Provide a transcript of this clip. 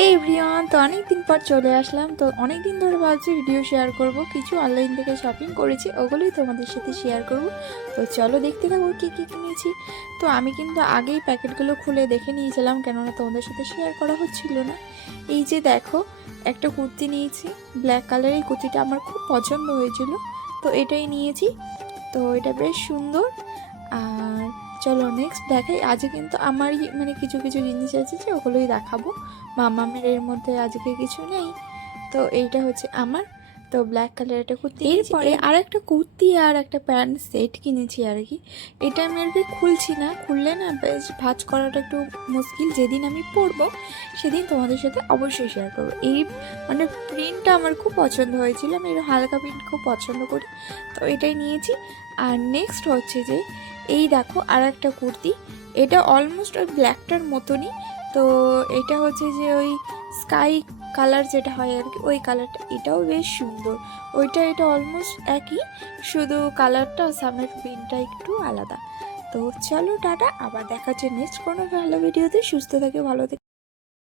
হে everyone, তো অনেক দিন পর চলে আসলাম। তো অনেক দিন ধরে ভাবছি ভিডিও শেয়ার করব, কিছু অনলাইন থেকে শপিং করেছি, ওগুলোই তোমাদের সাথে শেয়ার করব। তো চলো দেখতে থাকো কী কী কিনেছি। তো আমি কিন্তু আগেই প্যাকেটগুলো খুলে দেখে নিয়েছিলাম, কেননা তোমাদের সাথে শেয়ার করা হচ্ছিল না। এই যে দেখো, একটা কুর্তি নিয়েছি ব্ল্যাক কালারের। কুর্তিটা আমার খুব পছন্দ হয়েছিল, তো এটাই নিয়েছি। তো এটা বেশ সুন্দর। আর চলো নেক্সট দেখাই। আজকে কিন্তু আমারই মানে কিছু কিছু জিনিস আছে, যে ওগুলোই দেখাবো। মামামের এর মধ্যে আজকে কিছু নেই। তো এইটা হচ্ছে আমার। তো ব্ল্যাক কালার একটা কুর্তি, এরপরে আর একটা কুর্তি আর একটা প্যান্ট সেট কিনেছি আর কি। এটা আমি আর কি খুলছি না, খুললে না বেশ ভাঁজ করাটা একটু মুশকিল। যেদিন আমি পরবো সেদিন তোমাদের সাথে অবশ্যই শেয়ার করবো। এই মানে প্রিন্টটা আমার খুব পছন্দ হয়েছিল, আমি এর হালকা প্রিন্ট খুব পছন্দ করি, তো এটাই নিয়েছি। আর নেক্সট হচ্ছে যে এই দেখো আর একটা কুর্তি। এটা অলমোস্ট ওই ব্ল্যাকটার মতনই। তো এটা হচ্ছে যে ওই স্কাই কালার যেটা হয় আর কি, ওই কালারটা। এটাও বেশ সুন্দর। এটা অলমোস্ট একই, শুধু কালারটা সামনের প্রিন্টটা একটু আলাদা। তো চলো টাটা, আবার দেখা হচ্ছে নেক্সট কোনো ভালো ভিডিওতে। সুস্থ থাকে, ভালো থাকে।